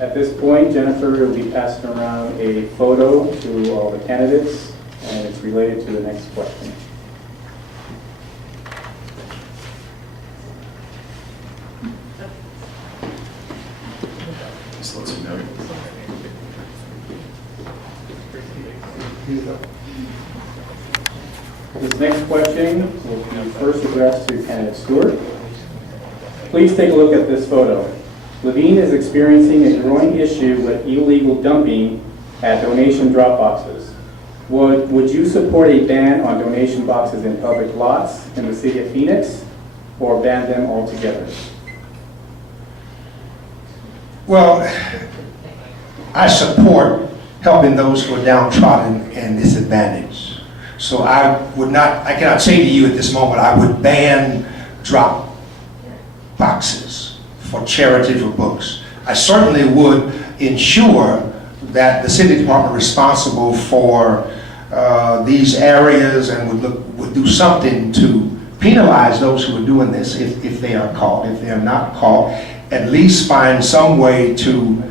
At this point, Jennifer will be passing around a photo to all the candidates, and it's related to the next question. Just let you know. This next question will be first addressed to candidate Stewart. Please take a look at this photo. Levine is experiencing a growing issue with illegal dumping at donation drop boxes. Would you support a ban on donation boxes in public lots in the city of Phoenix, or ban them altogether? Well, I support helping those who are downtrodden and disadvantaged. So I cannot say to you at this moment, I would ban drop boxes for charity for books. I certainly would ensure that the city department responsible for these areas and would do something to penalize those who are doing this if they are caught. If they are not caught, at least find some way to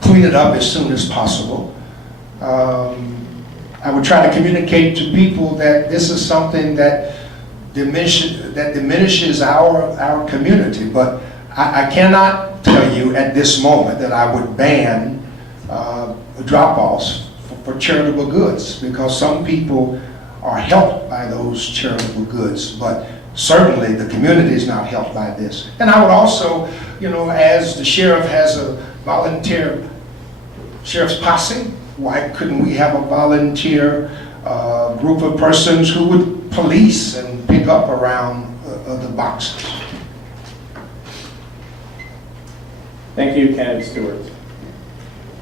clean it up as soon as possible. I would try to communicate to people that this is something that diminishes our community, but I cannot tell you at this moment that I would ban drop-offs for charitable goods, because some people are helped by those charitable goods, but certainly the community is not helped by this. And I would also, as the sheriff has a volunteer sheriff's posse, why couldn't we have a volunteer group of persons who would police and pick up around the boxes? Thank you, candidate Stewart.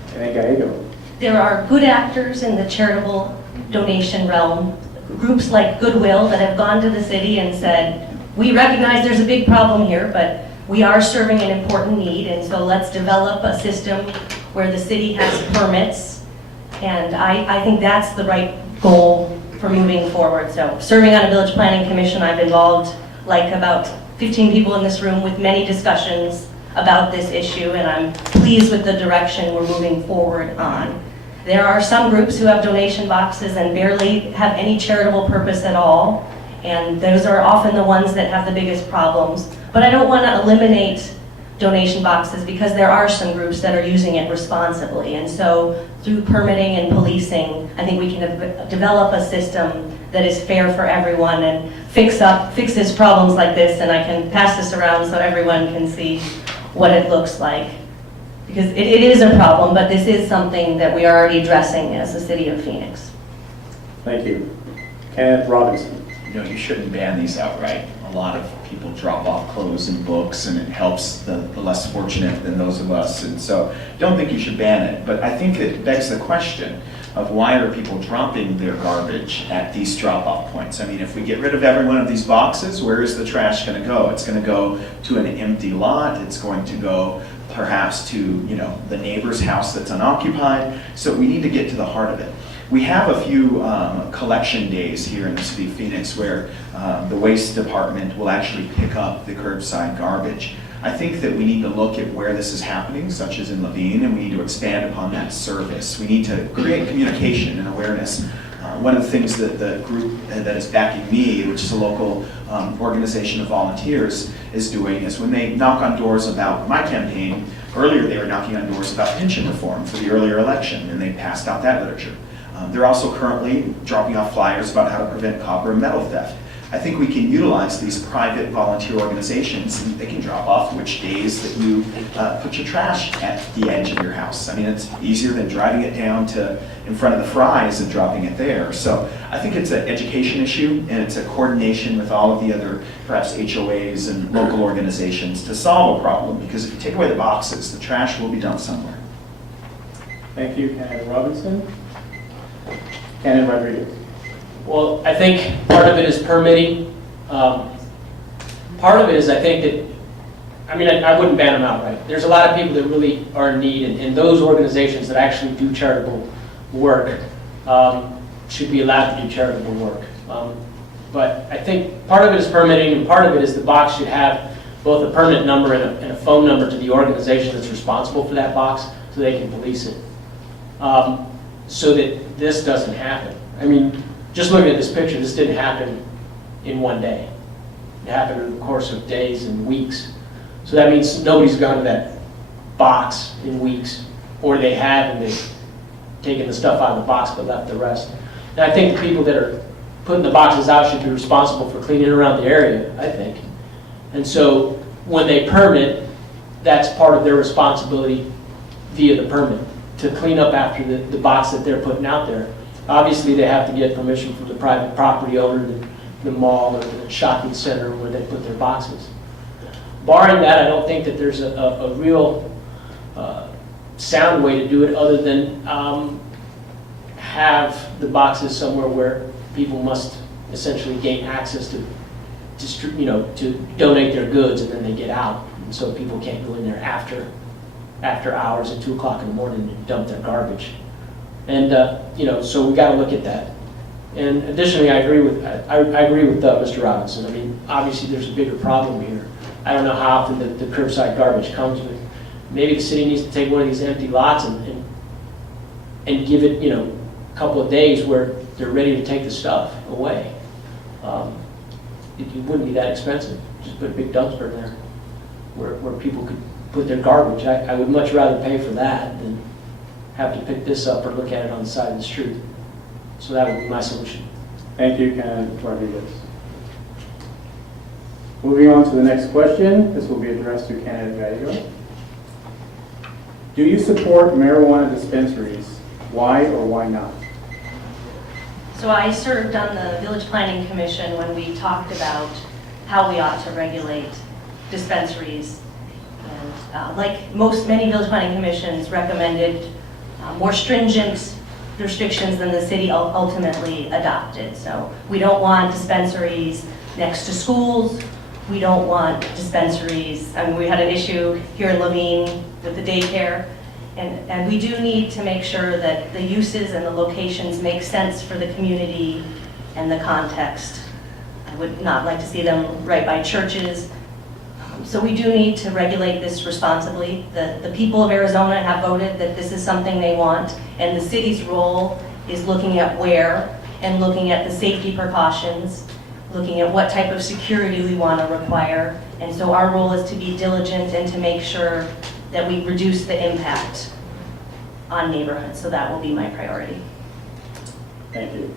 Candidate Gallego. There are good actors in the charitable donation realm, groups like Goodwill that have gone to the city and said, we recognize there's a big problem here, but we are serving an important need, and so let's develop a system where the city has permits, and I think that's the right goal for moving forward. So serving on a village planning commission, I've involved like about 15 people in this room with many discussions about this issue, and I'm pleased with the direction we're moving forward on. There are some groups who have donation boxes and barely have any charitable purpose at all, and those are often the ones that have the biggest problems. But I don't want to eliminate donation boxes, because there are some groups that are using it responsibly, and so through permitting and policing, I think we can develop a system that is fair for everyone and fixes problems like this, and I can pass this around so everyone can see what it looks like. Because it is a problem, but this is something that we are already addressing as the city of Phoenix. Thank you. Kenneth Robinson. You shouldn't ban these outright. A lot of people drop off clothes and books, and it helps the less fortunate than those of us. And so don't think you should ban it. But I think it begs the question of why are people dropping their garbage at these drop-off points? I mean, if we get rid of every one of these boxes, where is the trash going to go? It's going to go to an empty lot. It's going to go perhaps to the neighbor's house that's unoccupied. So we need to get to the heart of it. We have a few collection days here in the city of Phoenix where the waste department will actually pick up the curbside garbage. I think that we need to look at where this is happening, such as in Levine, and we need to expand upon that service. We need to create communication and awareness. One of the things that the group that is backing me, which is a local organization of volunteers, is doing is when they knock on doors about my campaign, earlier they were knocking on doors about pension reform for the earlier election, and they passed out that literature. They're also currently dropping off flyers about how to prevent copper and metal theft. I think we can utilize these private volunteer organizations, and they can drop off which days that you put your trash at the edge of your house. I mean, it's easier than driving it down to in front of the Fry's and dropping it there. So I think it's an education issue, and it's a coordination with all of the other, perhaps HOAs and local organizations to solve a problem, because if you take away the boxes, the trash will be dumped somewhere. Thank you, Kenneth Robinson. Kenneth Rodriguez. Well, I think part of it is permitting. Part of it is, I think that, I wouldn't ban them outright. There's a lot of people that really are in need, and those organizations that actually do charitable work should be allowed to do charitable work. But I think part of it is permitting, and part of it is the box should have both a permit number and a phone number to the organization that's responsible for that box so they can police it. So that this doesn't happen. I mean, just looking at this picture, this didn't happen in one day. It happened in the course of days and weeks. So that means nobody's gone to that box in weeks, or they have and they've taken the stuff out of the box but left the rest. And I think the people that are putting the boxes out should be responsible for cleaning around the area, I think. And so when they permit, that's part of their responsibility via the permit, to clean up after the box that they're putting out there. Obviously, they have to get permission from the private property owner, the mall or the shopping center where they put their boxes. Barring that, I don't think that there's a real sound way to do it other than have the boxes somewhere where people must essentially gain access to donate their goods, and then they get out. And so people can't go in there after hours at 2 o'clock in the morning and dump their garbage. And so we got to look at that. And additionally, I agree with Mr. Robinson. I mean, obviously there's a bigger problem here. I don't know how often the curbside garbage comes, but maybe the city needs to take one of these empty lots and give it, a couple of days where they're ready to take the stuff away. It wouldn't be that expensive. Just put a big dumpster there where people could put their garbage. I would much rather pay for that than have to pick this up or look at it on the side of the street. So that would be my solution. Thank you, Candidate Rodriguez. Moving on to the next question. This will be addressed to Candidate Gallego. Do you support marijuana dispensaries? Why or why not? So I served on the Village Planning Commission when we talked about how we ought to regulate dispensaries. And like many Village Planning Commissions recommended more stringent restrictions than the city ultimately adopted. So we don't want dispensaries next to schools. We don't want dispensaries. I mean, we had an issue here in Levine with the daycare. And we do need to make sure that the uses and the locations make sense for the community and the context. I would not like to see them right by churches. So we do need to regulate this responsibly. The people of Arizona have voted that this is something they want, and the city's role is looking at where and looking at the safety precautions, looking at what type of security we want to require. And so our role is to be diligent and to make sure that we reduce the impact on neighborhoods. So that will be my priority. Thank you.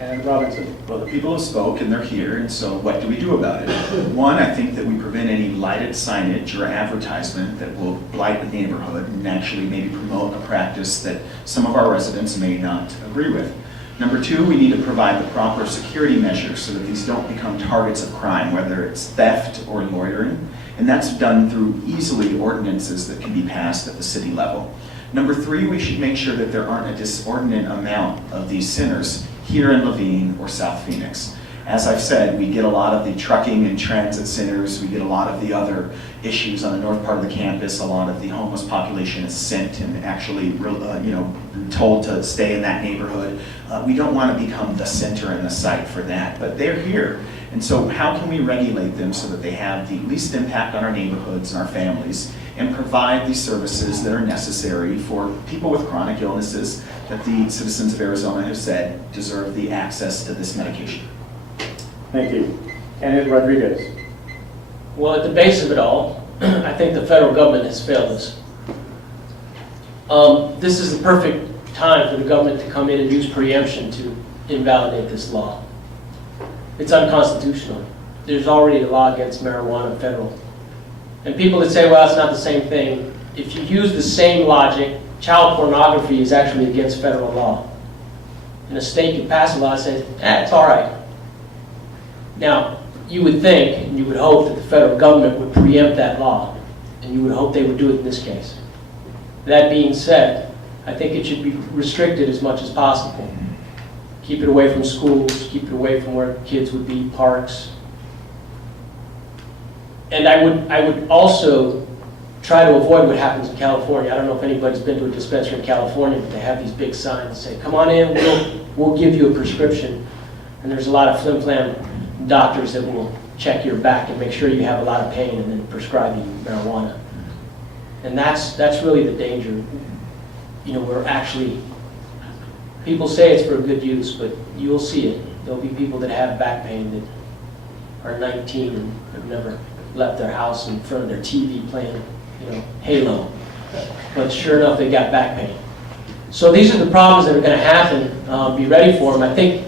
Candidate Robinson. Well, the people have spoke and they're here, and so what do we do about it? One, I think that we prevent any lighted signage or advertisement that will blight the neighborhood and actually maybe promote a practice that some of our residents may not agree with. Number two, we need to provide the proper security measures so that these don't become targets of crime, whether it's theft or loitering. And that's done through easily ordinances that can be passed at the city level. Number three, we should make sure that there aren't a disordinate amount of these centers here in Levine or South Phoenix. As I've said, we get a lot of the trucking and transit centers, we get a lot of the other issues on the north part of the campus, a lot of the homeless population is sent and actually told to stay in that neighborhood. We don't want to become the center and the site for that, but they're here. And so how can we regulate them so that they have the least impact on our neighborhoods and our families, and provide the services that are necessary for people with chronic illnesses that the citizens of Arizona have said deserve the access to this medication? Thank you. Candidate Rodriguez. Well, at the base of it all, I think the federal government has failed us. This is the perfect time for the government to come in and use preemption to invalidate this law. It's unconstitutional. There's already a law against marijuana federal. And people that say, well, it's not the same thing, if you use the same logic, child pornography is actually against federal law. And a state can pass a law and say, it's all right. Now, you would think and you would hope that the federal government would preempt that law, and you would hope they would do it in this case. That being said, I think it should be restricted as much as possible. Keep it away from schools, keep it away from where kids would be, parks. And I would also try to avoid what happens in California. I don't know if anybody's been to a dispensary in California, but they have these big signs that say, come on in, we'll give you a prescription. And there's a lot of flim-flam doctors that will check your back and make sure you have a lot of pain and then prescribe you marijuana. And that's really the danger. You know, we're actually, people say it's for good use, but you'll see it. There'll be people that have back pain that are 19 and have never left their house in front of their TV playing, you know, Halo. But sure enough, they got back pain. So these are the problems that are going to happen. Be ready for them. I think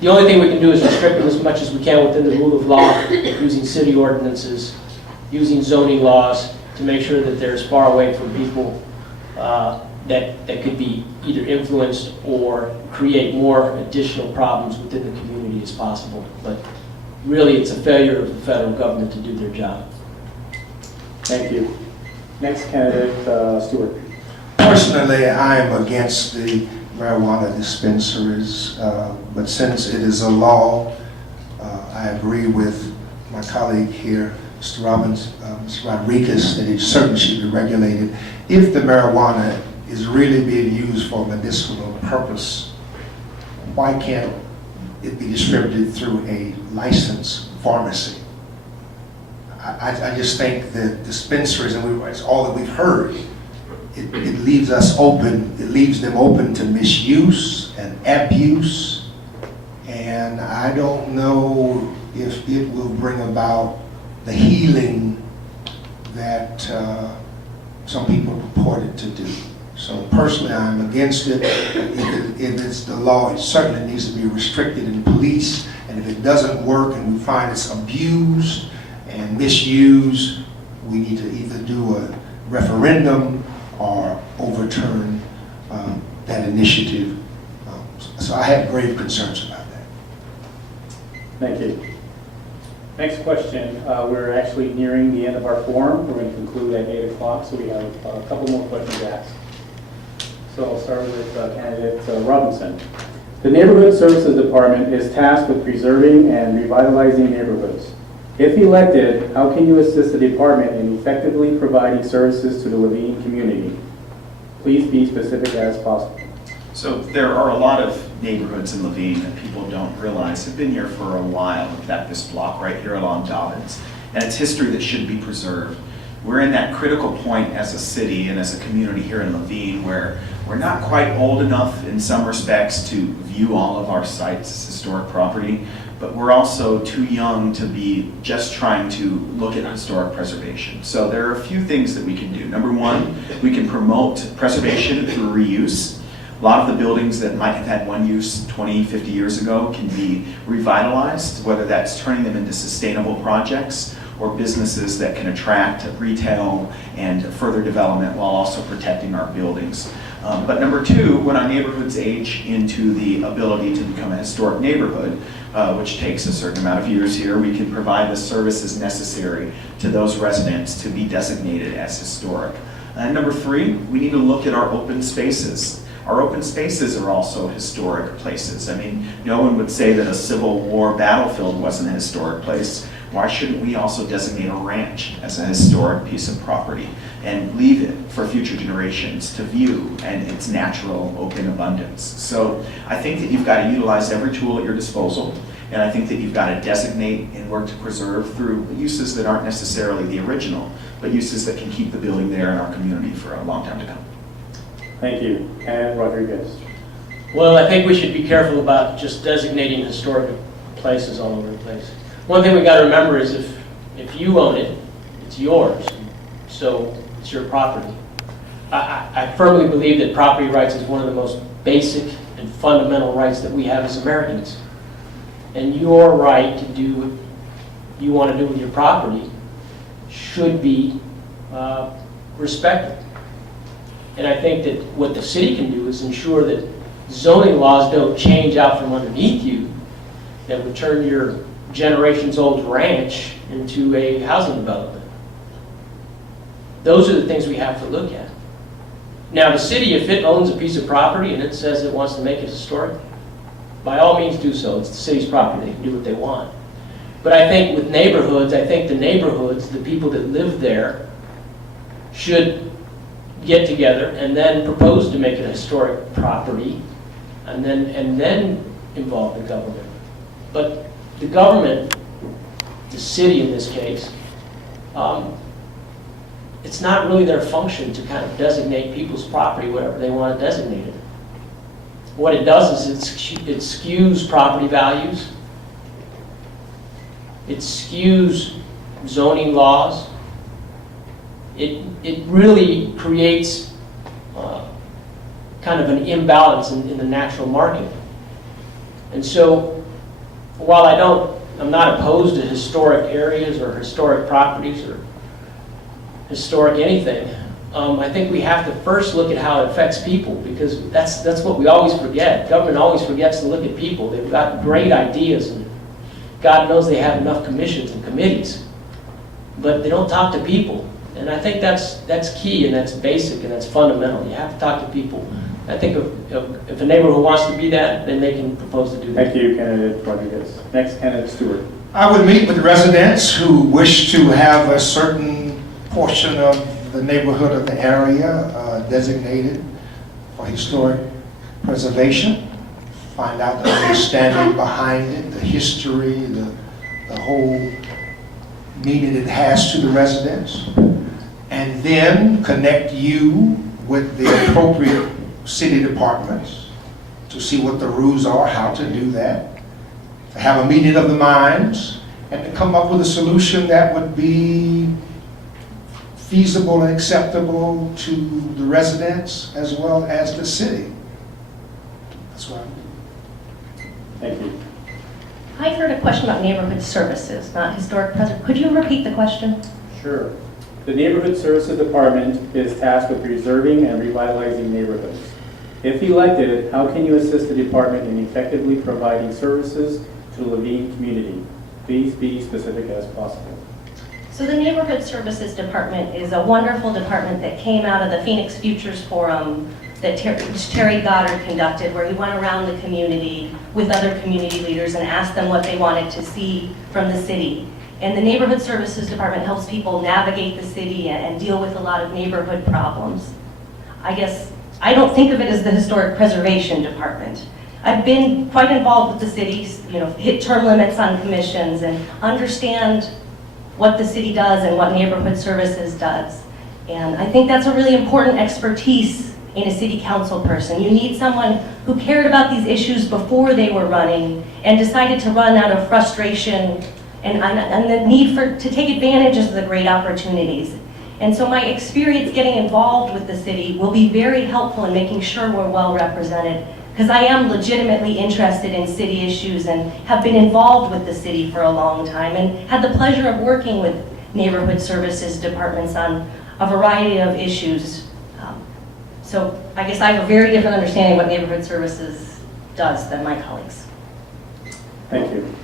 the only thing we can do is restrict them as much as we can within the rule of law, using city ordinances, using zoning laws to make sure that they're as far away from people that could be either influenced or create more additional problems within the community as possible. But really, it's a failure of the federal government to do their job. Thank you. Next candidate, Stewart. Personally, I am against the marijuana dispensaries, but since it is a law, I agree with my colleague here, Mr. Rodriguez, that it certainly should be regulated. If the marijuana is really being used for medicinal purpose, why can't it be distributed through a licensed pharmacy? I just think that dispensaries, and it's all that we've heard, it leaves us open, it leaves them open to misuse and abuse, and I don't know if it will bring about the healing that some people purported to do. So personally, I'm against it. If it's the law, it certainly needs to be restricted in police, and if it doesn't work and we find it's abused and misused, we need to either do a referendum or overturn that initiative. So I have grave concerns about that. Thank you. Next question. We're actually nearing the end of our forum. We're going to conclude at 8 o'clock, so we have a couple more questions to ask. So I'll start with candidate Robinson. The Neighborhood Services Department is tasked with preserving and revitalizing neighborhoods. If elected, how can you assist the department in effectively providing services to the Levine community? Please be specific as possible. So there are a lot of neighborhoods in Levine that people don't realize have been here for a while. In fact, this block right here along Dobbins, and it's history that should be preserved. We're in that critical point as a city and as a community here in Levine where we're not quite old enough in some respects to view all of our sites as historic property, but we're also too young to be just trying to look at historic preservation. So there are a few things that we can do. Number one, we can promote preservation through reuse. A lot of the buildings that might have had one use 20, 50 years ago can be revitalized, whether that's turning them into sustainable projects or businesses that can attract retail and further development while also protecting our buildings. But number two, when our neighborhoods age into the ability to become a historic neighborhood, which takes a certain amount of years here, we can provide the services necessary to those residents to be designated as historic. And number three, we need to look at our open spaces. Our open spaces are also historic places. I mean, no one would say that a Civil War battlefield wasn't a historic place. Why shouldn't we also designate a ranch as a historic piece of property and leave it for future generations to view and its natural open abundance? So I think that you've got to utilize every tool at your disposal, and I think that you've got to designate and work to preserve through uses that aren't necessarily the original, but uses that can keep the building there in our community for a long time to come. Thank you. And Rodriguez. Well, I think we should be careful about just designating historic places all over the place. One thing we got to remember is if you own it, it's yours, so it's your property. I firmly believe that property rights is one of the most basic and fundamental rights that we have as Americans. And your right to do what you want to do with your property should be respected. And I think that what the city can do is ensure that zoning laws don't change out from underneath you that would turn your generations-old ranch into a housing development. Those are the things we have to look at. Now, the city, if it owns a piece of property and it says it wants to make it historic, by all means do so. It's the city's property. They can do what they want. But I think with neighborhoods, I think the neighborhoods, the people that live there, should get together and then propose to make it a historic property and then involve the government. But the government, the city in this case, it's not really their function to kind of designate people's property, whatever they want to designate it. What it does is it skews property values. It skews zoning laws. It really creates kind of an imbalance in the natural market. And so, while I'm not opposed to historic areas or historic properties or historic anything, I think we have to first look at how it affects people, because that's what we always forget. Government always forgets to look at people. They've got great ideas, and God knows they have enough commissions and committees, but they don't talk to people. And I think that's key, and that's basic, and that's fundamental. You have to talk to people. I think if a neighborhood wants to be that, then they can propose to do that. Thank you, candidate Rodriguez. Next, candidate Stewart. I would meet with residents who wish to have a certain portion of the neighborhood of the area designated for historic preservation, find out the understanding behind it, the history, the whole meaning it has to the residents, and then connect you with the appropriate city departments to see what the rules are, how to do that, to have a meeting of the minds, and to come up with a solution that would be feasible and acceptable to the residents as well as the city. That's what I'm doing. Thank you. I heard a question about neighborhood services, not historic preservation. Could you repeat the question? Sure. The Neighborhood Services Department is tasked with preserving and revitalizing neighborhoods. If elected, how can you assist the department in effectively providing services to the Levine community? Please be specific as possible. So the Neighborhood Services Department is a wonderful department that came out of the Phoenix Futures Forum that Terry Goddard conducted, where he went around the community with other community leaders and asked them what they wanted to see from the city. And the Neighborhood Services Department helps people navigate the city and deal with a lot of neighborhood problems. I guess I don't think of it as the Historic Preservation Department. I've been quite involved with the cities, hit term limits on commissions and understand what the city does and what neighborhood services does. And I think that's a really important expertise in a city council person. You need someone who cared about these issues before they were running and decided to run out of frustration and the need to take advantage of the great opportunities. And so my experience getting involved with the city will be very helpful in making sure we're well represented, because I am legitimately interested in city issues and have been involved with the city for a long time and had the pleasure of working with neighborhood services departments on a variety of issues. So I guess I have a very different understanding of what neighborhood services does than my colleagues. Thank you.